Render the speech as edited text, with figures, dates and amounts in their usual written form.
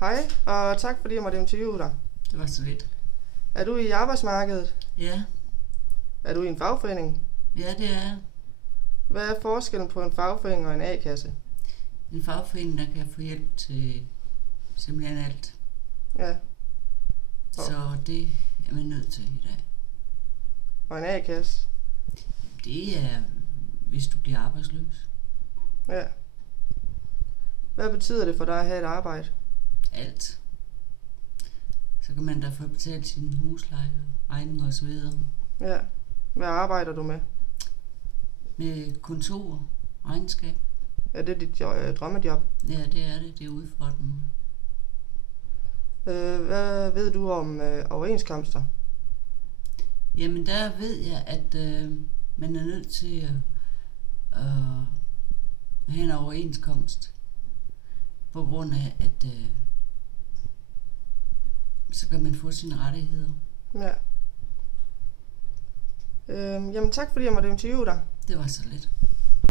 Hej, og tak fordi jeg måtte interviewe dig. Det var så lidt. Er du i arbejdsmarkedet? Ja, Er du i en fagforening? ja, det er Hvad er forskellen på en fagforening og en A-kasse? en fagforening, der kan få hjælp til simpelthen alt. Ja, Så det er man nødt til i dag. og en A-kasse? Det er, hvis du bliver arbejdsløs. Ja. Hvad betyder det for dig at have et arbejde? Alt. Så kan man da få betalt sin husleje, regninger og så videre. Ja. Hvad arbejder du med? Med kontor, regnskab. Er det dit drømmejob? Ja, det er det. Det er udfordrende. Hvad ved du om overenskomster? Jamen der ved jeg, at man er nødt til at have en overenskomst. På grund af, at så kan man få sine rettigheder. Ja. Jamen tak fordi jeg måtte interviewe dig. Det var så lidt.